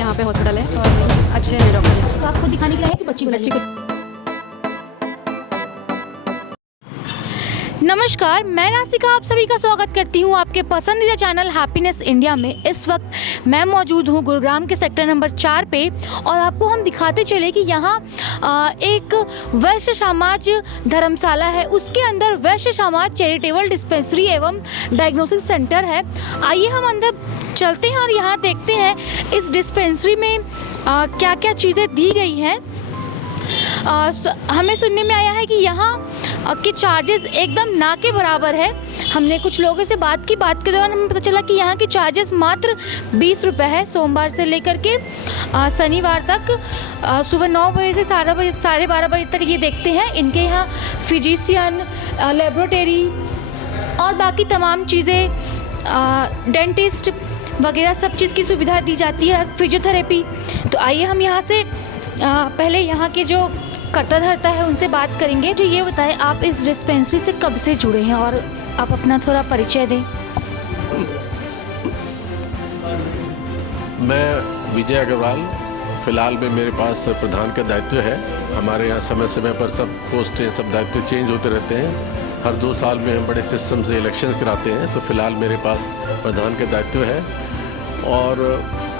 यहाँ पे हॉस्पिटल है और अच्छे हैं डॉक्टर हैं। तो आपको दिखाने के लिए आए कि बच्ची को? नमस्कार, मैं नासिका आप सभी का स्वागत करती हूँ आपके पसंदीदा चैनल हैप्पीनेस इंडिया में। इस वक्त मैं मौजूद हूँ गुरुग्राम के सेक्टर नंबर 4 पे और आपको हम दिखाते चले कि यहाँ एक वैश्य समाज धर्मशाला है, उसके अंदर वैश्य समाज चैरिटेबल डिस्पेंसरी एवं डायग्नोसिस सेंटर है। आइए हम अंदर चलते हैं और यहाँ देखते हैं इस डिस्पेंसरी में क्या क्या चीज़ें दी गई हैं। हमें सुनने में आया है कि यहाँ के चार्जेस एकदम ना के बराबर है। हमने कुछ लोगों से बात के दौरान हमें पता चला कि यहाँ के चार्जेस मात्र 20 रुपये है, सोमवार से लेकर के शनिवार तक सुबह 9 बजे से 12:30 बजे तक ये देखते हैं। इनके यहाँ फिजिशियन, लेबोरेटरी और बाकी तमाम चीज़ें, डेंटिस्ट वगैरह सब चीज़ की सुविधा दी जाती है, फिजियोथेरेपी। तो आइए हम यहाँ से पहले यहाँ के जो करता धरता है उनसे बात करेंगे। जो ये बताएं आप इस डिस्पेंसरी से कब से जुड़े हैं और आप अपना थोड़ा परिचय दें। मैं विजय अग्रवाल, फ़िलहाल में मेरे पास प्रधान का दायित्व है। हमारे यहाँ समय समय पर सब पोस्टें, सब दायित्व चेंज होते रहते हैं। हर 2 साल में हम बड़े सिस्टम से इलेक्शन कराते हैं, तो फ़िलहाल मेरे पास प्रधान का दायित्व है। और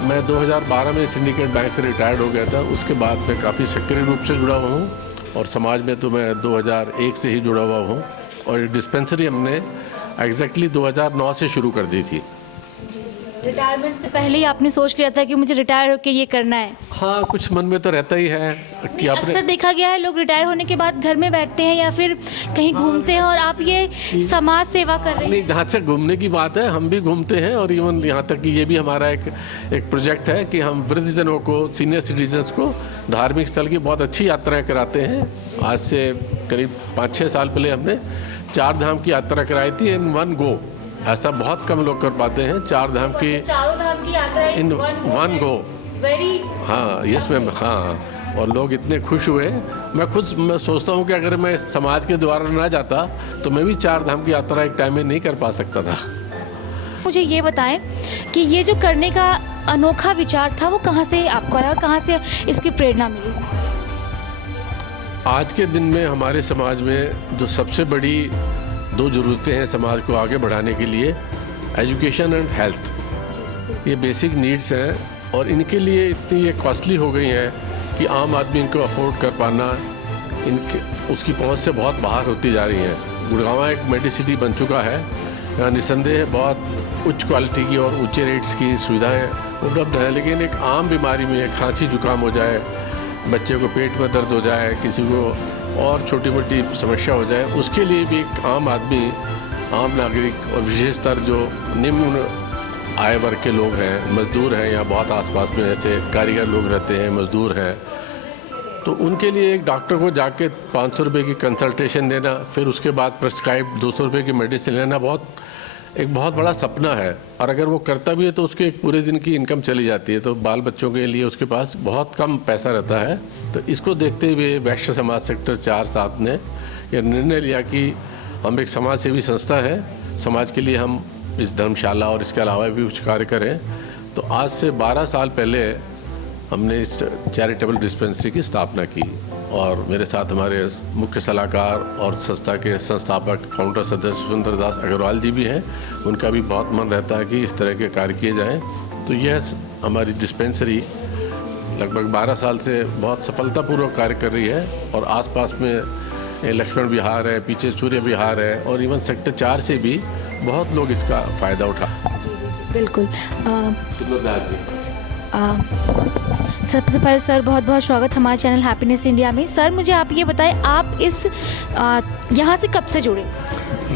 मैं 2012 में सिंडिकेट बैंक से रिटायर्ड हो गया था। उसके बाद मैं काफ़ी सक्रिय रूप से जुड़ा हुआ हूँ और समाज में तो मैं 2001 से ही जुड़ा हुआ हूँ। और डिस्पेंसरी हमने एग्जैक्टली 2009 से शुरू कर दी थी। रिटायरमेंट से पहले ही आपने सोच लिया था कि मुझे रिटायर होकर ये करना है? हाँ, कुछ मन में तो रहता ही है कि आपने। अक्सर देखा गया है लोग रिटायर होने के बाद घर में बैठते हैं या फिर कहीं घूमते हैं, और आप ये समाज सेवा कर रहे हैं। नहीं, जहाँ से घूमने की बात है, हम भी घूमते हैं। और इवन यहाँ तक कि ये भी हमारा एक प्रोजेक्ट है कि हम वृद्धजनों को, सीनियर सिटीजन्स को धार्मिक स्थल की बहुत अच्छी यात्राएँ कराते हैं। आज से करीब 5-6 साल पहले हमने 4 धाम की यात्रा कराई थी इन वन गो। ऐसा बहुत कम लोग कर पाते हैं, 4 धाम की, चारों धाम की यात्रा इन वन गो। हाँ, यस मैम, हाँ। और लोग इतने खुश हुए। मैं सोचता हूँ कि अगर मैं समाज के द्वारा ना जाता तो मैं भी 4 धाम की यात्रा एक टाइम में नहीं कर पा सकता था। मुझे ये बताएं कि ये जो करने का अनोखा विचार था वो कहाँ से आपको आया और कहाँ से इसकी प्रेरणा मिली? आज के दिन में हमारे समाज में जो सबसे बड़ी 2 ज़रूरतें हैं समाज को आगे बढ़ाने के लिए, एजुकेशन एंड हेल्थ। ये बेसिक नीड्स हैं और इनके लिए इतनी ये कॉस्टली हो गई हैं कि आम आदमी इनको अफोर्ड कर पाना उसकी पहुंच से बहुत बाहर होती जा रही है। गुड़गांव एक मेडिसिटी बन चुका है। यहाँ निसंदेह बहुत उच्च क्वालिटी की और ऊंचे रेट्स की सुविधाएं उपलब्ध हैं, लेकिन एक आम बीमारी में खांसी जुकाम हो जाए, बच्चे को पेट में दर्द हो जाए, किसी को और छोटी मोटी समस्या हो जाए, उसके लिए भी एक आम आदमी, आम नागरिक और विशेषतर जो निम्न आय वर्ग के लोग हैं, मजदूर हैं, यहाँ बहुत आसपास में ऐसे कारीगर लोग रहते हैं, मजदूर हैं, तो उनके लिए एक डॉक्टर को जाके 500 रुपये की कंसल्टेशन देना, फिर उसके बाद प्रिस्क्राइब 200 रुपये की मेडिसिन लेना एक बहुत बड़ा सपना है। और अगर वो करता भी है तो उसके एक पूरे दिन की इनकम चली जाती है, तो बाल बच्चों के लिए उसके पास बहुत कम पैसा रहता है। तो इसको देखते हुए वैश्य समाज सेक्टर 4-7 ने यह निर्णय लिया कि हम एक समाज सेवी संस्था है, समाज के लिए हम इस धर्मशाला और इसके अलावा भी कुछ कार्य करें। तो आज से 12 साल पहले हमने इस चैरिटेबल डिस्पेंसरी की स्थापना की और मेरे साथ हमारे मुख्य सलाहकार और संस्था के संस्थापक फाउंडर सदस्य सुंदर दास अग्रवाल जी भी हैं। उनका भी बहुत मन रहता है कि इस तरह के कार्य किए जाएं। तो यह हमारी डिस्पेंसरी लगभग 12 साल से बहुत सफलतापूर्वक कार्य कर रही है और आसपास में लक्ष्मण विहार है, पीछे सूर्य विहार है और इवन सेक्टर 4 से भी बहुत लोग इसका फ़ायदा उठा। बिल्कुल। सबसे पहले सर बहुत बहुत स्वागत हमारे चैनल हैप्पीनेस इंडिया में। सर मुझे आप ये बताएं, आप इस यहाँ से कब से जुड़े?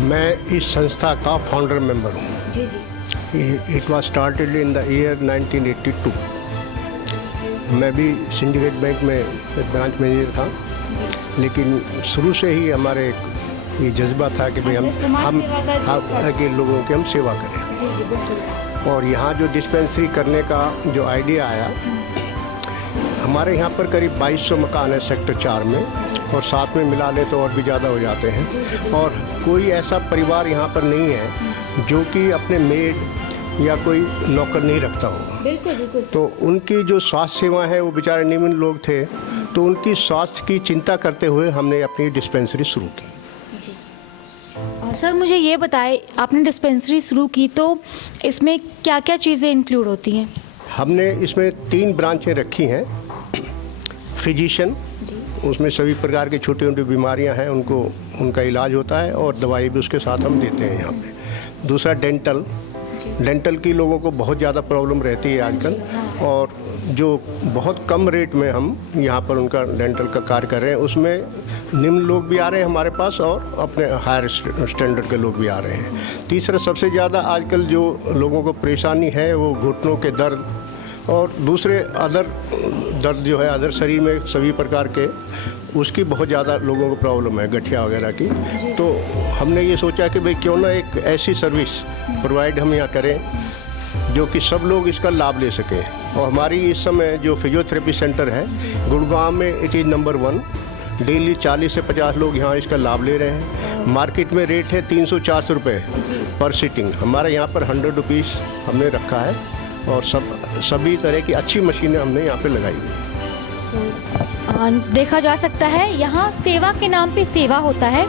मैं इस संस्था का फाउंडर मेंबर हूँ। जी जी। It was started in the year 1982। मैं भी सिंडिकेट बैंक में ब्रांच मैनेजर था, लेकिन शुरू से ही हमारे ये जज्बा था कि भाई हम के लोगों की हम सेवा करें। जी जी, बिल्कुल। और यहाँ जो डिस्पेंसरी करने का जो आइडिया आया, हमारे यहाँ पर करीब 2200 मकान है सेक्टर 4 में और साथ में मिला ले तो और भी ज़्यादा हो जाते हैं। और कोई ऐसा परिवार यहाँ पर नहीं है जो कि अपने मेड या कोई नौकर नहीं रखता होगा। बिल्कुल बिल्कुल। तो उनकी जो स्वास्थ्य सेवा है, वो बेचारे निम्न लोग थे, तो उनकी स्वास्थ्य की चिंता करते हुए हमने अपनी डिस्पेंसरी शुरू की। सर मुझे ये बताएं, आपने डिस्पेंसरी शुरू की तो इसमें क्या क्या चीज़ें इंक्लूड होती हैं? हमने इसमें 3 ब्रांचें रखी हैं। फिजिशियन, उसमें सभी प्रकार की छोटी छोटी बीमारियां हैं, उनका इलाज होता है और दवाई भी उसके साथ हम देते हैं यहाँ पे। दूसरा डेंटल की लोगों को बहुत ज़्यादा प्रॉब्लम रहती है आजकल, और जो बहुत कम रेट में हम यहाँ पर उनका डेंटल का कार्य कर रहे हैं, उसमें निम्न लोग भी आ रहे हैं हमारे पास और अपने हायर स्टैंडर्ड के लोग भी आ रहे हैं। तीसरा, सबसे ज़्यादा आजकल जो लोगों को परेशानी है वो घुटनों के दर्द और दूसरे अदर दर्द जो है अदर शरीर में सभी प्रकार के, उसकी बहुत ज़्यादा लोगों को प्रॉब्लम है, गठिया वगैरह की। तो हमने ये सोचा कि भाई क्यों ना एक ऐसी सर्विस प्रोवाइड हम यहाँ करें जो कि सब लोग इसका लाभ ले सकें। और हमारी इस समय जो फिजियोथेरेपी सेंटर है गुड़गांव में, इट इज़ नंबर 1। डेली 40 से 50 लोग यहाँ इसका लाभ ले रहे हैं। मार्केट में रेट है 300-400 रुपये पर सीटिंग, हमारे यहाँ पर 100 रुपीज़ हमने रखा है, और सभी तरह की अच्छी मशीनें हमने यहाँ पे लगाई हुई। देखा जा सकता है यहाँ सेवा के नाम पे सेवा होता है,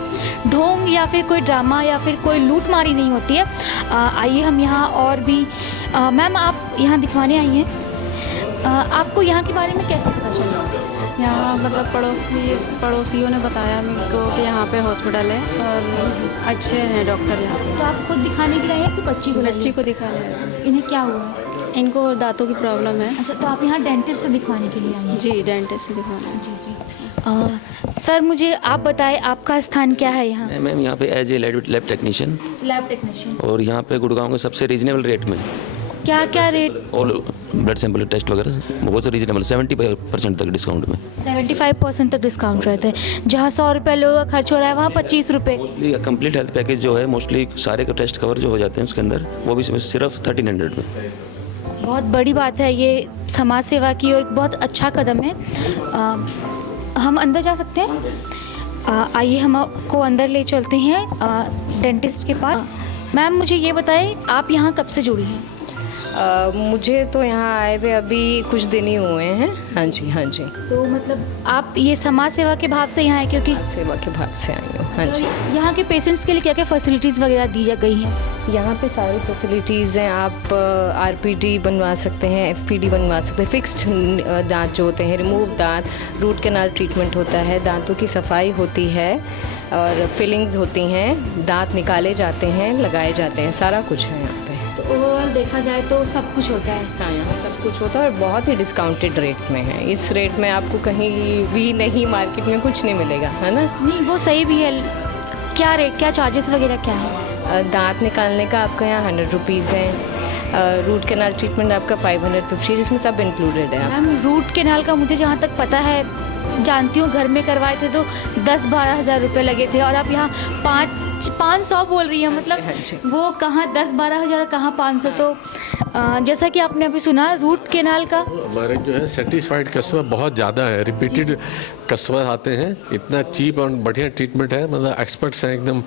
ढोंग या फिर कोई ड्रामा या फिर कोई लूटमारी नहीं होती है। आइए हम यहाँ और भी, मैम आप यहाँ दिखवाने आई हैं, आपको यहाँ के बारे में कैसे पता चला? यहाँ मतलब पड़ोसियों ने बताया मेरे को कि यहाँ पे हॉस्पिटल है और अच्छे हैं डॉक्टर यहाँ पे। तो आप खुद दिखाने के लिए आए हैं कि बच्ची को दिखाने हैं। इन्हें क्या हुआ है? इनको दांतों की प्रॉब्लम है। अच्छा, तो आप यहाँ डेंटिस्ट से दिखवाने के लिए आई हैं? जी, डेंटिस्ट से दिखाना है। जी। सर मुझे आप बताएं, आपका स्थान क्या है यहाँ? मैम यहाँ पे एज ए लैब टेक्नीशियन, और यहाँ पे गुड़गांव के सबसे रीजनेबल रेट में क्या क्या rate? All blood sample test वगैरह बहुत रीजनेबल, 70% तक डिस्काउंट में। 75% तक डिस्काउंट रहते हैं। जहाँ 100 रुपये लोगों का खर्च हो रहा है वहाँ 25 रुपये। कंप्लीट हेल्थ पैकेज जो है मोस्टली सारे के टेस्ट कवर जो हो जाते हैं उसके अंदर, वो भी सिर्फ 1300 में। बहुत बड़ी बात है ये समाज सेवा की और बहुत अच्छा कदम है। हम अंदर जा सकते हैं? आइए हम आपको अंदर ले चलते हैं डेंटिस्ट के पास। मैम मुझे ये बताएं, आप यहाँ कब से जुड़ी हैं? मुझे तो यहाँ आए हुए अभी कुछ दिन ही हुए हैं। हाँ जी, हाँ जी। तो मतलब आप ये समाज सेवा के भाव से यहाँ आए? क्योंकि सेवा के भाव से आई हूँ। हाँ जी। यहाँ के पेशेंट्स के लिए क्या क्या फैसिलिटीज़ वगैरह दी जा गई हैं? यहाँ पे सारी फैसिलिटीज़ हैं। आप आरपीडी बनवा सकते हैं, एफपीडी बनवा सकते हैं, फिक्स्ड दांत जो होते हैं, रिमूव दांत, रूट कैनाल ट्रीटमेंट होता है, दांतों की सफाई होती है और फिलिंग्स होती हैं, दांत निकाले जाते हैं, लगाए जाते हैं, सारा कुछ है यहाँ पे। ओवरऑल देखा जाए तो सब कुछ होता है। हाँ, यहाँ सब कुछ होता है और बहुत ही डिस्काउंटेड रेट में है। इस रेट में आपको कहीं भी नहीं, मार्केट में कुछ नहीं मिलेगा, है ना? नहीं, वो सही भी है। क्या रेट, क्या चार्जेस वगैरह क्या है? दांत निकालने का आपका यहाँ 100 रुपीज़ है। रूट कैनाल ट्रीटमेंट आपका 550, जिसमें सब इंक्लूडेड है। मैम रूट कैनाल का मुझे जहाँ तक पता है, जानती हूँ, घर में करवाए थे तो 10-12 हज़ार रुपये लगे थे, और आप यहाँ 500 बोल रही हैं। मतलब वो कहाँ 10-12 हज़ार, कहाँ 500। तो जैसा कि आपने अभी सुना, रूट कैनाल का हमारे जो है सेटिस्फाइड कस्टमर बहुत ज़्यादा है, रिपीटेड कस्टमर आते हैं। इतना चीप और बढ़िया ट्रीटमेंट है, मतलब एक्सपर्ट्स हैं, एकदम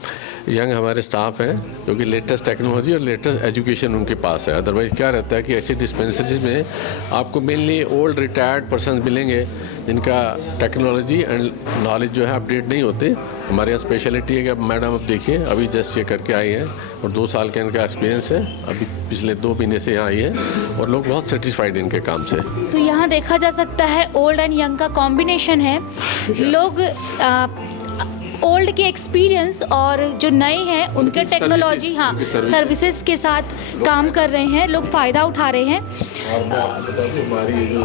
यंग हमारे स्टाफ हैं, क्योंकि लेटेस्ट टेक्नोलॉजी और लेटेस्ट एजुकेशन उनके पास है। अदरवाइज क्या रहता है कि ऐसी डिस्पेंसरीज में आपको मेनली ओल्ड रिटायर्ड पर्सन मिलेंगे जिनका टेक्नोलॉजी एंड नॉलेज जो है अपडेट नहीं होते। हमारे यहाँ स्पेशलिटी है कि मैडम आप देखिए, अभी जस्ट ये करके आई हैं और 2 साल का इनका एक्सपीरियंस है, अभी पिछले 2 महीने से यहाँ आई है और लोग बहुत सेटिस्फाइड इनके काम से। तो यहाँ देखा जा सकता है ओल्ड एंड यंग का कॉम्बिनेशन है। लोग ओल्ड के एक्सपीरियंस और जो नए हैं उनके टेक्नोलॉजी, हाँ, सर्विसेज के साथ काम कर रहे हैं, लोग फ़ायदा उठा रहे हैं। हमारी जो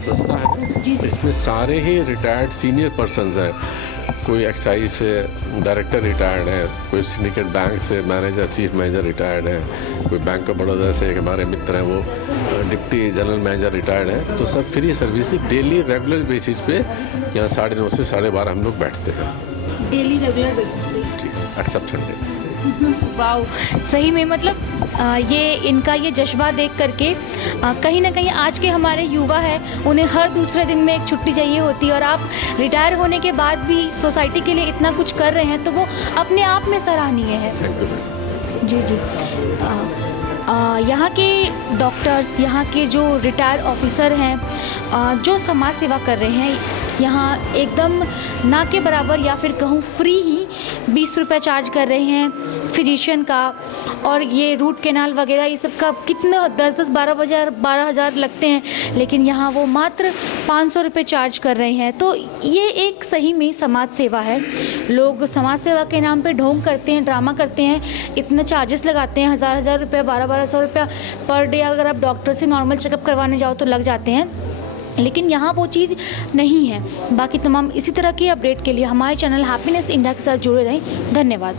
संस्था है इसमें सारे ही रिटायर्ड सीनियर पर्सन्स हैं। कोई एक्साइज से डायरेक्टर रिटायर्ड है, कोई सिंडिकेट बैंक से मैनेजर, चीफ मैनेजर रिटायर्ड है, कोई बैंक ऑफ बड़ौदा से एक हमारे मित्र हैं वो डिप्टी जनरल मैनेजर रिटायर्ड है। तो सब free service daily regular basis पे यहाँ 9:30 से 12:30 हम लोग बैठते हैं, डेली रेगुलर बेसिस पे, एक्सेप्ट संडे। वाओ, सही में मतलब ये इनका ये जज्बा देख करके कहीं ना कहीं आज के हमारे युवा हैं, उन्हें हर दूसरे दिन में एक छुट्टी चाहिए होती है, और आप रिटायर होने के बाद भी सोसाइटी के लिए इतना कुछ कर रहे हैं तो वो अपने आप में सराहनीय है। Thank you. जी जी। यहाँ के डॉक्टर्स, यहाँ के जो रिटायर ऑफिसर हैं, जो समाज सेवा कर रहे हैं, यहाँ एकदम ना के बराबर या फिर कहूँ फ्री ही 20 रुपये चार्ज कर रहे हैं फिजिशियन का। और ये रूट कैनाल वगैरह ये सब का कितना 10-10 12,000 लगते हैं, लेकिन यहाँ वो मात्र 500 रुपये चार्ज कर रहे हैं। तो ये एक सही में समाज सेवा है। लोग समाज सेवा के नाम पे ढोंग करते हैं, ड्रामा करते हैं, इतने चार्जेस लगाते हैं, 1000 रुपये 1200 रुपया पर डे। अगर आप डॉक्टर से नॉर्मल चेकअप करवाने जाओ तो लग जाते हैं, लेकिन यहाँ वो चीज़ नहीं है। बाकी तमाम इसी तरह की अपडेट के लिए हमारे चैनल हैप्पीनेस इंडिया के साथ जुड़े रहें। धन्यवाद।